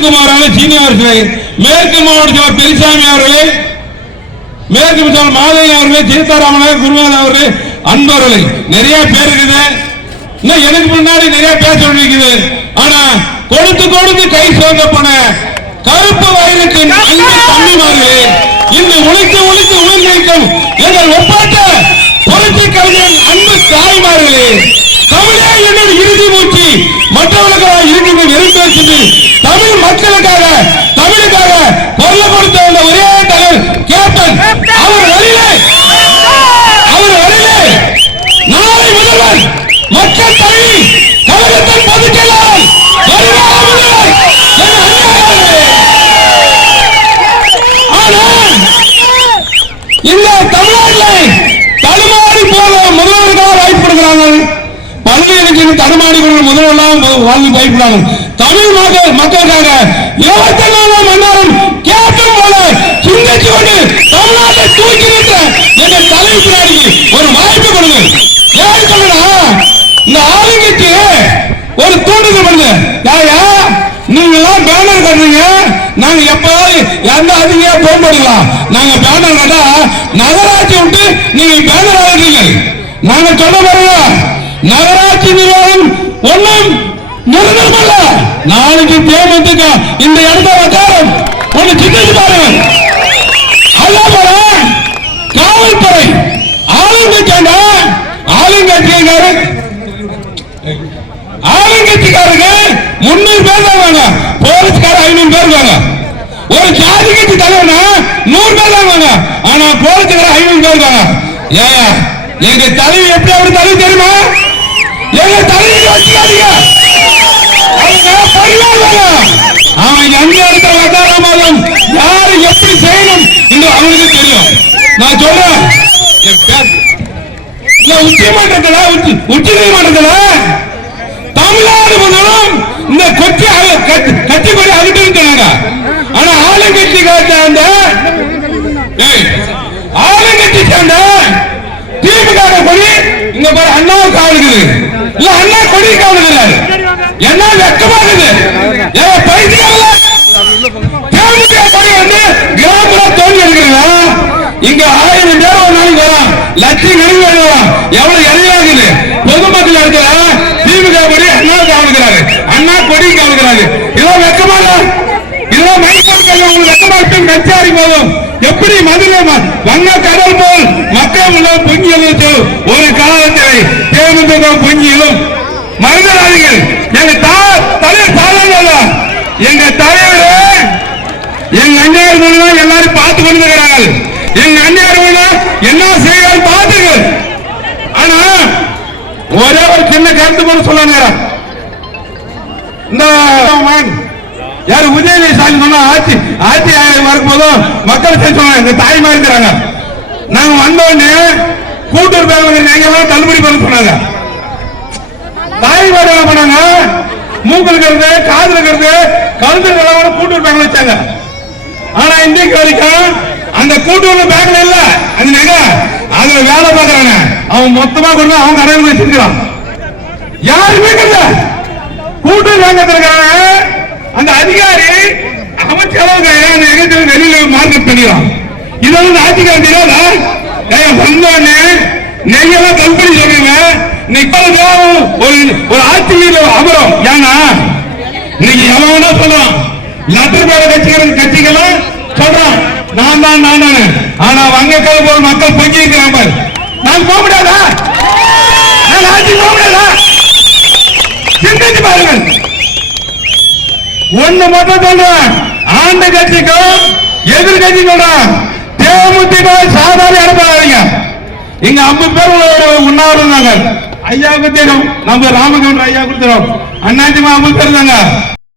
செந்தில்குமார் அவர்கள் சீனிவாசனை மேற்கு மாவட்ட பெரியசாமி அவர்களே மேற்கு மிசால் மாதவி அவர்களே சீதாராமன் குருநாத் அவர்களே அன்பவர்களே நிறைய பேர் இருக்குது. இன்னும் எனக்கு முன்னாடி நிறைய பேச வேண்டியிருக்குது ஆனா கொடுத்து கொடுத்து கை சோங்க போன கருப்பு வயலுக்கு அன்பு தம்பிமார்களே இன்று உழைத்து உழைத்து உழைந்திருக்கும் எங்கள் ஒப்பாட்ட புரட்சி கலைஞர் அன்பு தாய்மார்களே. இந்த தமிழ்நாட்டில் தடுமாறி போக முதல்வர்களாக வாய்ப்படுகிறார்கள் பல்வேறு தடுமாறி போகிற முதல்வர்களாக வாழ்ந்து பயப்படுறாங்க தமிழ் மக்கள் மக்களுக்காக இருபத்தி நாலாம் மன்னரும் கேட்டும் போல சிந்திச்சு கொண்டு தமிழ்நாட்டை தூக்கி நிற்ற எங்க தலைவி ஒரு வாய்ப்பு கொடுங்க. ஏன் சொல்லுடா இந்த ஆளுங்கட்சி ஒரு தூண்டுதல் பண்ணுங்க. யாயா நீங்க எல்லாம் பேனர் கட்டுறீங்க. நாங்க எப்போது எந்த அதிகமா போக முடியலாம் நாங்க பேனர் நட்டா நகராட்சி விட்டு நீங்க பேனர் ஆகிறீர்கள் நாங்க சொல்ல பாருங்க நகராட்சி நிர்வாகம் ஒண்ணும் நிரந்தரமல்ல நாளைக்கு பேமெண்ட்டுக்கு இந்த இடத்த வட்டாரம் ஒண்ணு சிந்திச்சு பாருங்க அல்ல போல காவல்துறை ஆளுங்கட்சியாண்டா ஆளுங்கட்சியாரு ஆளுங்கட்சிக்காரங்க முன்னூறு பேர் தான் வாங்க. போலீஸ்கார ஐநூறு பேர் வாங்க ஒரு ஜாதி கட்சி தலைவர்னா நூறு பேர் தான் வாங்க ஆனா போலீஸ்கார ஐநூறு பேர் வாங்க ஏன் எங்க தலைவி எப்படி அவர் தலைவி தெரியுமா? எங்க தலைவி வச்சுக்காதீங்க அவன் எந்த இடத்துல வட்டாரமாலும் யாரு எப்படி செய்யணும் என்று அவனுக்கு தெரியும். நான் சொல்றேன். என் பேர் இல்ல உச்சி உச்ச நீதிமன்றத்துல தமிழ்நாடு முழுவதும் இந்த கொச்சி அக- கட்சி கட்சி கொடி அகட்டுன்னு சொன்னாங்க ஆனா ஆளுங்கட்சி சேர்ந்த ஏய், ஆளுங்கட்சி சேர்ந்த திமுக கொடி இங்க பாரு அண்ணா காவலுக்குது இல்ல அண்ணா கொடி காவலுக்குறாரு என்ன வெக்கமாகுது? ஏன் பைத்தியம் வந்து இங்க ஆயிரம் பேர் ஒரு நாளைக்கு வரும் லட்சம் கணக்கு வருவான். எவ்வளவு இறையாகுது பொதுமக்கள் இருக்கிற திமுக கொடி அண்ணா கவனிக்கிறாரு அண்ணா கொடி கவனிக்கிறாரு இதெல்லாம் வெக்கமா இதெல்லாம் மைப்பொருட்கள் உங்களுக்கு வெக்கமா இருக்கும் கச்சாரி போதும். எப்படி மதுரை வண்ண கடல் போல் மக்கள் உள்ள ஒரு காலத்தில் தேமுதிக புஞ்சியிலும் மறந்துடாதீர்கள். எங்க தலைவர் சாதாரண எங்க தலைவர் எங்க அந்நியார் மூலம் எல்லாரும் பார்த்து கொண்டு இருக்கிறார்கள் எங்க அந்நியார் மூலம் என்ன செய்யறாரு பார்த்துங்கள். ஆனா ஒரே ஒரு சின்ன கருத்து கூட சொல்லுங்க இந்த மகன் யாரு உதயநிதி ஸ்டாலின் சொன்னா ஆட்சி ஆட்சி வரும்போதும் மக்கள் செய்ய சொன்னாங்க. இந்த தாய்மா இருக்கிறாங்க. நாங்க வந்தோடனே கூட்டூர் பேர் நீங்க எல்லாம் தள்ளுபடி பண்ண சொன்னாங்க. தாய் என்ன பண்ணாங்க. மூக்கு இருக்கிறது காது இருக்கிறது கழுத்து இருக்கிறவங்க கூட்டூர் பேங்க்ல வச்சாங்க. ஆனா இன்றைக்கு வரைக்கும் அந்த கூட்டூர்ல பேங்க்ல இல்ல. அது நெக அதுல வேலை பாக்குறாங்க அவன் மொத்தமா கொண்டு அவங்க அவன் கடையில் வச்சிருக்கான் யாருமே இல்ல கூட்டூர் பேங்க் இருக்காங்க அந்த அதிகாரி அமைச்சரவங்க அந்த வெளியில மார்க்கெட் பண்ணிடுறான் இதெல்லாம் இந்த ஆட்சிக்காரன் தெரியாதா ஏன் வந்தோடனே நெய்யெல்லாம் தள்ளுபடி சொல்றீங்க. நிக்கிறது ஒரு ஒரு ஆட்சியில் அமரும் ஏன்னா இன்னைக்கு எவனா சொல்றான். லெட்டர் பேர கட்சிகள் கட்சிகளும் சொல்றான். நான் தான் நான் தான். ஆனா வங்கக்கால போற மக்கள் பொங்கி இருக்கிறாங்க நான் போக முடியாதா? நான் ஆட்சி போக முடியாதா? சிந்திச்சு பாருங்கள். ஒண்ணு மட்டும் சொல்றேன். ஆண்ட கட்சிக்கும் எதிர் கட்சிக்கும் தேமுதிக சாதாரண இடப்பாங்க இங்க ஐம்பது பேர் உண்ணாவிரம் இருந்தாங்க ஐயாவுக்கு தெரியும் நம்ம ராமகவுண்டர் ஐயா தெரியும் அண்ணாச்சிமா ஐம்பது பேர் இருந்தாங்க